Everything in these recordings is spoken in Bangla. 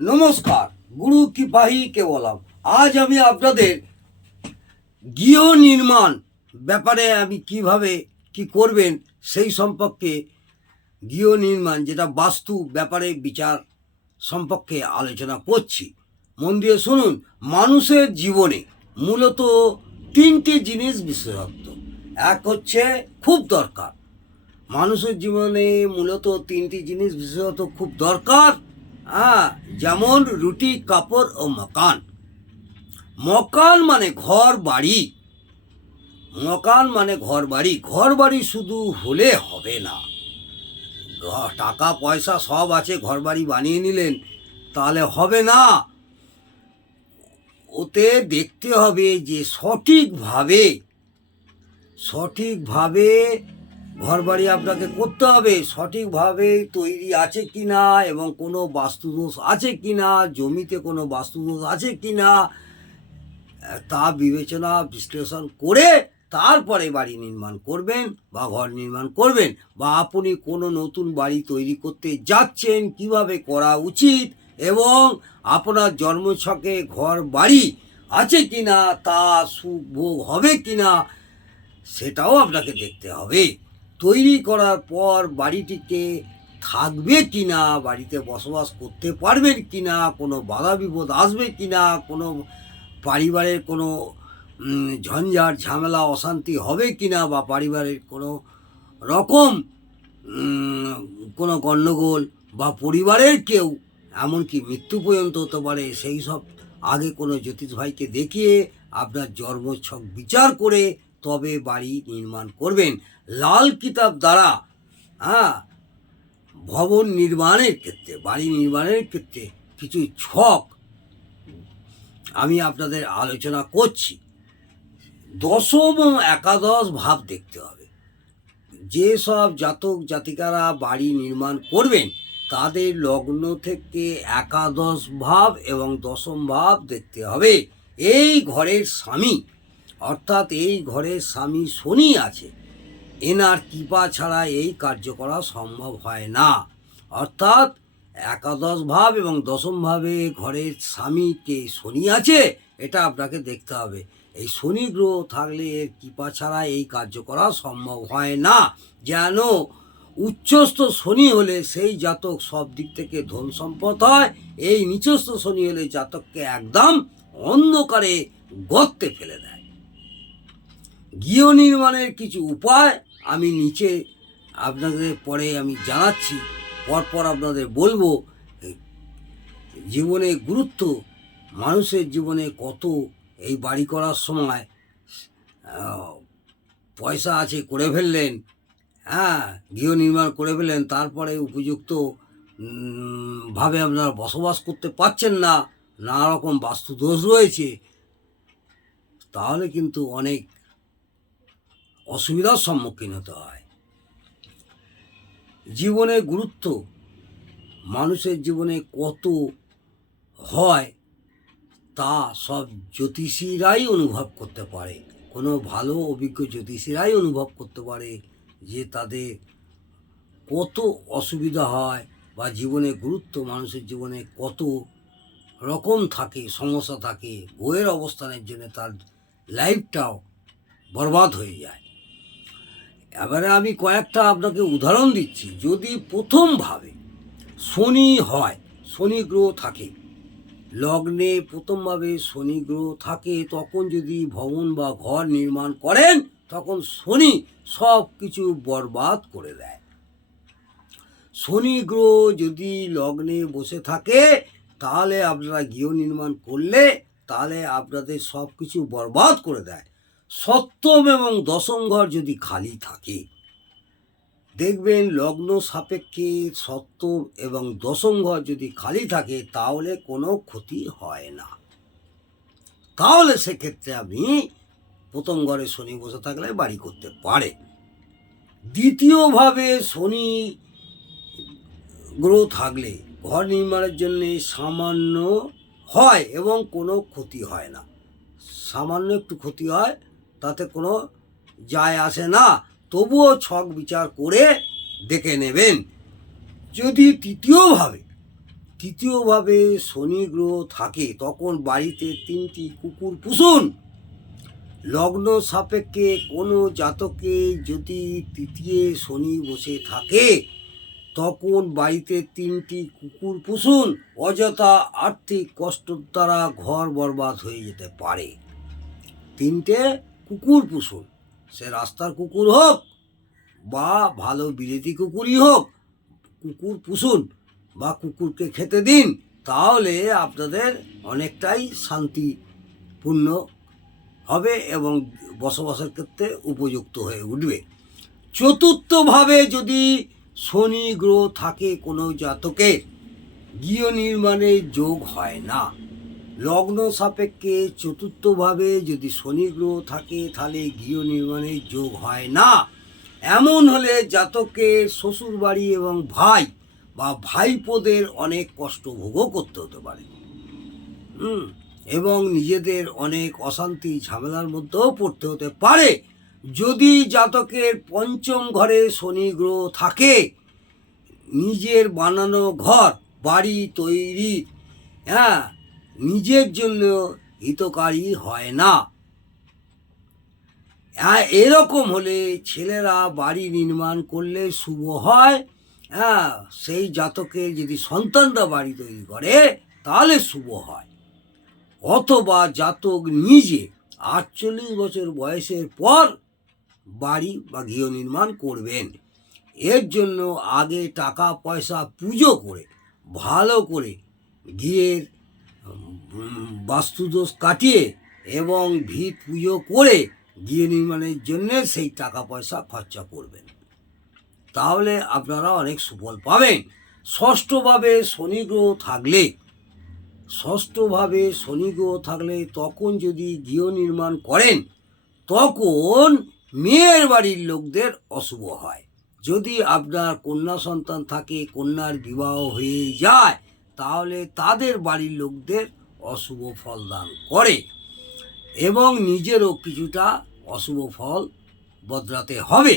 নমস্কার, গুরু কৃপাহীকে বললাম। আজ আমি আপনাদের গৃহ নির্মাণ ব্যাপারে আমি কিভাবে কি করবেন সেই সম্পর্কে গৃহ নির্মাণ যেটা বাস্তু ব্যাপারে বিচার সম্পর্কে আলোচনা করছি। মন দিয়ে শুনুন। মানুষের জীবনে মূলত তিনটি জিনিস বিশেষত্ব। এক হচ্ছে খুব দরকার। মানুষের জীবনে মূলত তিনটি জিনিস বিশেষত খুব দরকার। যেমন রুটি, কাপড় ও মকান। মকান মানে ঘর বাড়ি। মকান মানে ঘর বাড়ি। ঘর বাড়ি শুধু হলে হবে না। টাকা পয়সা সব আছে, ঘর বাড়ি বানিয়ে নিলেন তাহলে হবে না। ওতে দেখতে হবে যে সঠিকভাবে ঘরবাড়ি আপনাকে করতে হবে। সঠিকভাবে তৈরি আছে কি না, এবং কোনো বাস্তুদোষ আছে কি না, জমিতে কোনো বাস্তুদোষ আছে কি না, তা বিবেচনা বিশ্লেষণ করে তারপরে বাড়ি নির্মাণ করবেন বা ঘর নির্মাণ করবেন। বা আপনি কোনো নতুন বাড়ি তৈরি করতে যাচ্ছেন, কিভাবে করা উচিত এবং আপনার জন্মছকে ঘর বাড়ি আছে কি না, তা সুভোগ হবে কি না, সেটাও আপনাকে দেখতে হবে। তৈরি করার পর বাড়িটিকে থাকবে কি না, বাড়িতে বসবাস করতে পারবেন কি না, কোনো বাধা বিপদ আসবে কি না, কোনো পরিবারের কোনো ঝঞ্ঝাট ঝামেলা অশান্তি হবে কি না, বা পারিবারিক কোনো রকম কোনো গণ্ডগোল, বা পরিবারের কেউ এমনকি মৃত্যু পর্যন্ত হতে পারে। সেই সব আগে কোনো জ্যোতিষ ভাইকে দেখিয়ে আপনার জন্মছক বিচার করে তবে বাড়ি নির্মাণ করবেন। লাল কিতাব দ্বারা ভবন নির্মাণের ক্ষেত্রে, বাড়ি নির্মাণের ক্ষেত্রে কিছু ছক আমি আপনাদের আলোচনা করছি। দশম ও একাদশ ভাব দেখতে হবে। যেসব জাতক জাতিকারা বাড়ি নির্মাণ করবেন তাদের লগ্ন থেকে একাদশ ভাব এবং দশম ভাব দেখতে হবে। এই ঘরের স্বামী, অর্থাৎ এই ঘরের স্বামী শনি আছে, এনার কৃপা ছাড়া এই কার্য করা সম্ভব হয় না। অর্থাৎ একাদশ ভাব এবং দশম ভাবে ঘরের স্বামীকে শনি আছে, এটা আপনাকে দেখতে হবে। এই শনি গ্রহ থাকলে এর কৃপা ছাড়া এই কার্য করা সম্ভব হয় না। যেন উচ্চস্থ শনি হলে সেই জাতক সব দিক থেকে ধন সম্পদ হয়, এই নিচস্থ শনি হলে জাতককে একদম অন্ধকারে গর্তে ফেলে দেয়। গৃহ নির্মাণের কিছু উপায় আমি নিচে আপনাদের পরে আমি জানাচ্ছি, পরপর আপনাদের বলবো। জীবনে গুরুত্ব, মানুষের জীবনে কত, এই বাড়ি করার সময় পয়সা আছে করে ফেললেন, গৃহ নির্মাণ করে ফেললেন, তারপরে উপযুক্ত ভাবে আপনারা বসবাস করতে পারছেন না, নানা রকম বাস্তুদোষ রয়েছে, তাহলে কিন্তু অনেক অসুবিধার সম্মুখীন হতে হয়। জীবনের গুরুত্ব মানুষের জীবনে কত হয় তা সব জ্যোতিষীরাই অনুভব করতে পারে। কোনো ভালো অভিজ্ঞ জ্যোতিষীরাই অনুভব করতে পারে যে তাদের কত অসুবিধা হয়, বা জীবনের গুরুত্ব মানুষের জীবনে কত রকম থাকে, সমস্যা থাকে। বইয়ের অবস্থানের জন্য তার লাইফটাও বরবাদ হয়ে যায়। এবারে আমি কয়েকটা আপনাকে উদাহরণ দিচ্ছি। যদি প্রথমভাবে শনি হয়, শনি গ্রহ থাকে লগ্নে, প্রথমভাবে শনি গ্রহ থাকে, তখন যদি ভবন বা ঘর নির্মাণ করেন তখন শনি সব কিছু বরবাদ করে দেয়। শনি গ্রহ যদি লগ্নে বসে থাকে তাহলে আপনারা গৃহ নির্মাণ করলে তাহলে আপনাদের সব কিছু বরবাদ করে দেয়। সপ্তম এবং দশম ঘর যদি খালি থাকে, দেখবেন লগ্ন সাপেক্ষে সপ্তম এবং দশম ঘর যদি খালি থাকে তাহলে কোনো ক্ষতি হয় না। তাহলে সেক্ষেত্রে আপনি প্রথম ঘরে শনি বসে থাকলে বাড়ি করতে পারে। দ্বিতীয়ভাবে শনি গ্রহ থাকলে ঘর নির্মাণের জন্য সামান্য হয় এবং কোনো ক্ষতি হয় না। সামান্য একটু ক্ষতি হয়, তাতে কোনো যায় আসে না, তবুও ছক বিচার করে দেখে নেবেন। যদি তৃতীয়ভাবে শনি গ্রহ থাকে তখন বাড়িতে 3টি কুকুর পুষুন। লগ্ন সাপেক্ষে কোনো জাতকে যদি তৃতীয় শনি বসে থাকে তখন বাড়িতে 3টি কুকুর পুষুন। অযথা আর্থিক কষ্টর দ্বারা ঘর বরবাদ হয়ে যেতে পারে। 3টে কুকুর পুষুন, সে রাস্তার কুকুর হোক বা ভালো বিলেতি কুকুরই হোক, কুকুর পুষুন বা কুকুরকে খেতে দিন, তাহলে আপনাদের অনেকটাই শান্তিপূর্ণ হবে এবং বসবাসের ক্ষেত্রে উপযুক্ত হয়ে উঠবে। চতুর্থভাবে যদি শনি গ্রহ থাকে কোনো জাতকের, গৃহ নির্মাণের যোগ হয় না। লগ্ন সাপেক্ষে চতুর্থভাবে যদি শনি গ্রহ থাকে তাহলে গৃহ নির্মাণের যোগ হয় না। এমন হলে জাতকের শ্বশুর বাড়ি এবং ভাই বা ভাইপোদের অনেক কষ্ট ভোগও করতে হতে পারে এবং নিজেদের অনেক অশান্তি ঝামেলার মধ্যেও পড়তে হতে পারে। যদি জাতকের পঞ্চম ঘরে শনি গ্রহ থাকে, নিজের বানানো ঘর বাড়ি তৈরি নিজের জন্য হিতকারী হয় না। এরকম হলে ছেলেরা বাড়ি নির্মাণ করলে শুভ হয়। সেই জাতকের যদি সন্তানরা বাড়ি তৈরি করে তাহলে শুভ হয়। অথবা জাতক নিজে 48 বছর বয়সের পর বাড়ি বা গৃহ নির্মাণ করবেন। এর জন্য আগে টাকা পয়সা পুজো করে ভালো করে গৃহের বাস্তুদোষ কাটিয়ে এবং ভিত পুজো করে গৃহ নির্মাণের জন্য সেই টাকা পয়সা খরচা করবেন, তাহলে আপনারা অনেক সুফল পাবেন। ষষ্ঠভাবে শনি গ্রহ থাকলে তখন যদি গৃহ নির্মাণ করেন তখন মেয়ের বাড়ির লোকদের অশুভ হয়। যদি আপনার কন্যা সন্তান থাকে, কন্যার বিবাহ হয়ে যায়, তাহলে তাদের বাড়ির লোকদের অশুভ ফল দান করে এবং নিজেরও কিছুটা অশুভ ফল বদলাতে হবে।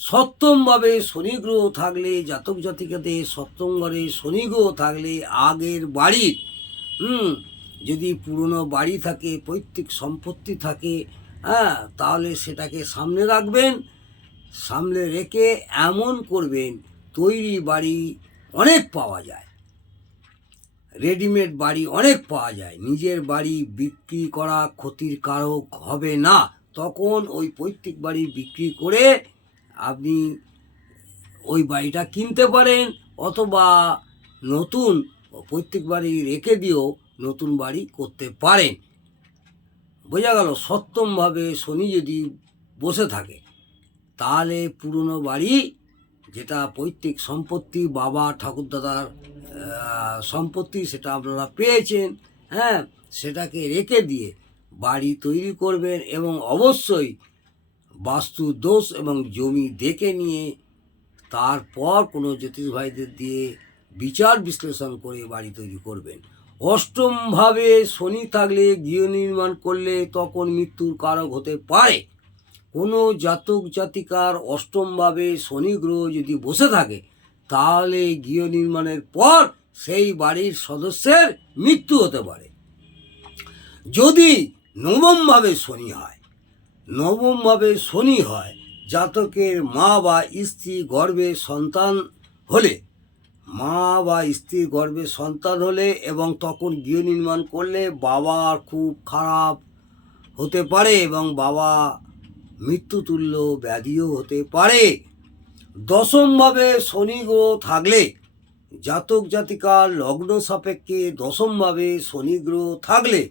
সপ্তমভাবে শনি গ্রহ থাকলে, জাতক জাতিকাদের সপ্তম ঘরে শনি গ্রহ থাকলে আগের বাড়ির যদি পুরনো বাড়ি থাকে, পৈতৃক সম্পত্তি থাকে, তাহলে সেটাকে সামনে রাখবেন। সামনে রেখে এমন করবেন, তৈরি বাড়ি অনেক পাওয়া যায়, রেডিমেড বাড়ি অনেক পাওয়া যায়। নিজের বাড়ি বিক্রি করা ক্ষতির কারক হবে না। তখন ওই পৈতৃক বাড়ি বিক্রি করে আপনি ওই বাড়িটা কিনতে পারেন, অথবা নতুন পৈতৃক বাড়ি রেখে দিয়েও নতুন বাড়ি করতে পারেন। বোঝা গেল? সপ্তমভাবে শনি যদি বসে থাকে তাহলে পুরনো বাড়ি, যেটা পৈতৃক সম্পত্তি, বাবা ঠাকুরদাদার সম্পত্তি, সেটা আপনারা পেয়েছেন, সেটাকে রেখে দিয়ে বাড়ি তৈরি করবেন এবং অবশ্যই বাস্তু দোষ এবং জমি দেখে নিয়ে তারপর কোনো জ্যোতিষ ভাইদের দিয়ে বিচার বিশ্লেষণ করে বাড়ি তৈরি করবেন। অষ্টমভাবে শনি থাকলে গৃহ নির্মাণ করলে তখন মৃত্যুর কারক হতে পারে। কোনো জাতক জাতিকার অষ্টমভাবে শনি গ্রহ যদি বসে থাকে তাহলে গৃহ নির্মাণের পর সেই বাড়ির সদস্যের মৃত্যু হতে পারে। যদি নবমভাবে শনি হয়, জাতকের মা বা স্ত্রী গর্ভে সন্তান হলে এবং তখন গৃহ নির্মাণ করলে বাবার খুব খারাপ হতে পারে এবং বাবা মৃত্যুতুল্য ব্যাধিও হতে পারে। দশমভাবে শনি গ্রহ থাকলে, জাতক জাতিকার লগ্ন সাপেক্ষে দশমভাবে শনি গ্রহ থাকলে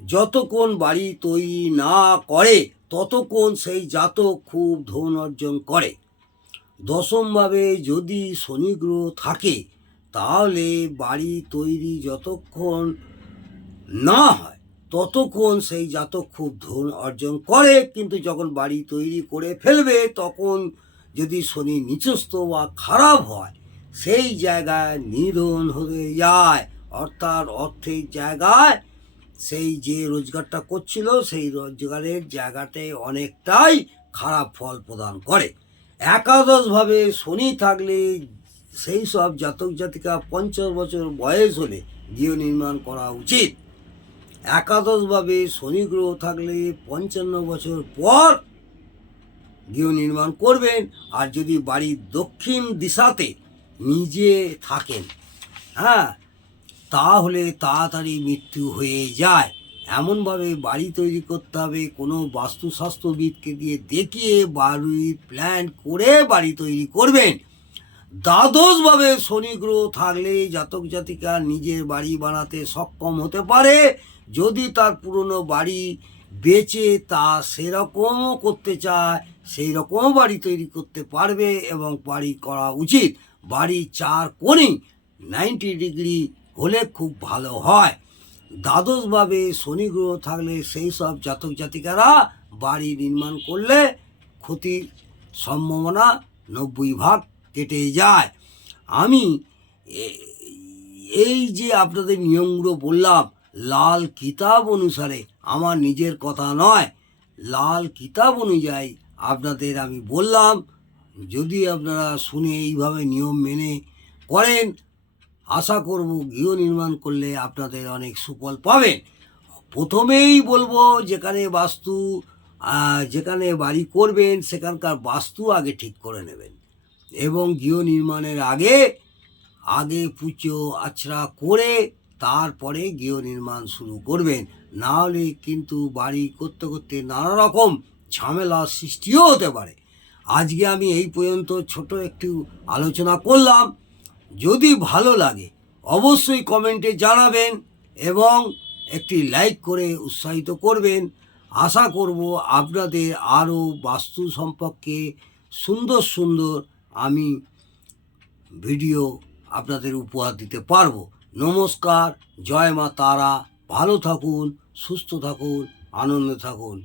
যতক্ষণ বাড়ি তৈরি না করে ততক্ষণ সেই জাতক খুব ধন অর্জন করে। দশমভাবে যদি শনি গ্রহ থাকে তাহলে বাড়ি তৈরি যতক্ষণ না হয় ততক্ষণ সেই জাতক খুব ধন অর্জন করে, কিন্তু যখন বাড়ি তৈরি করে ফেলবে তখন যদি শনি নিচস্থ বা খারাপ হয় সেই জায়গায় নিধন হয়ে যায়, অর্থাৎ অর্থের জায়গায় সেই যে রোজগারটা করছিল সেই রোজগারের জায়গাটায় অনেকটাই খারাপ ফল প্রদান করে। একাদশভাবে শনি থাকলে সেই সব জাতক জাতিকা 50 বছর বয়স হলে গৃহ নির্মাণ করা উচিত। একাদশভাবে শনি গ্রহ থাকলে 55 বছর পর গৃহ নির্মাণ করবেন। আর যদি বাড়ির দক্ষিণ দিশাতে নিজে থাকেন, হ্যাঁ, তাহলে তাড়াতাড়ি মৃত্যু হয়ে যায়। এমনভাবে বাড়ি তৈরি করতে হবে, কোনো বাস্তুশাস্ত্রবিদকে দিয়ে দেখিয়ে বাড়ির প্ল্যান করে বাড়ি তৈরি করবেন। দ্বাদশভাবে শনি গ্রহ থাকলে জাতক জাতিকা নিজের বাড়ি বানাতে সক্ষম হতে পারে। যদি তার পুরনো বাড়ি বেচে তা সেরকমও করতে চায়, সেই রকমও বাড়ি তৈরি করতে পারবে এবং বাড়ি করা উচিত। বাড়ি 4 কোণে 90 ডিগ্রি হলে খুব ভালো হয়। দ্বাদশভাবে শনি গ্রহ থাকলে সেই সব জাতক জাতিকারা বাড়ি নির্মাণ করলে ক্ষতির সম্ভাবনা 90 ভাগ কেটে যায়। আমি এই যে আপনাদের নিয়মগুলো বললাম, লাল কিতাব অনুসারে, আমার নিজের কথা নয়, লাল কিতাব অনুযায়ী আপনাদের আমি বললাম। যদি আপনারা শুনে এইভাবে নিয়ম মেনে করেন, আশা করব গৃহ নির্মাণ করলে আপনাদের অনেক সুফল পাবেন। প্রথমেই বলবো, যেখানে বাড়ি করবেন সেখানকার বাস্তু আগে ঠিক করে নেবেন এবং গৃহ নির্মাণের আগে পুজো আচরা করে তারপরে গৃহ নির্মাণ শুরু করবেন। না হলে কিন্তু বাড়ি করতে করতে নানা রকম ঝামেলার সৃষ্টিও হতে পারে। আজকে আমি এই পর্যন্ত ছোট একটু আলোচনা করলাম। যদি ভালো লাগে অবশ্যই কমেন্টে জানাবেন এবং একটি লাইক করে উৎসাহিত করবেন। আশা করব আপনাদের আরও বাস্তু সম্পর্কে সুন্দর সুন্দর আমি ভিডিও আপনাদের উপহার দিতে পারবো। নমস্কার, জয় মা তারা। ভালো থাকুন, সুস্থ থাকুন, আনন্দে থাকুন।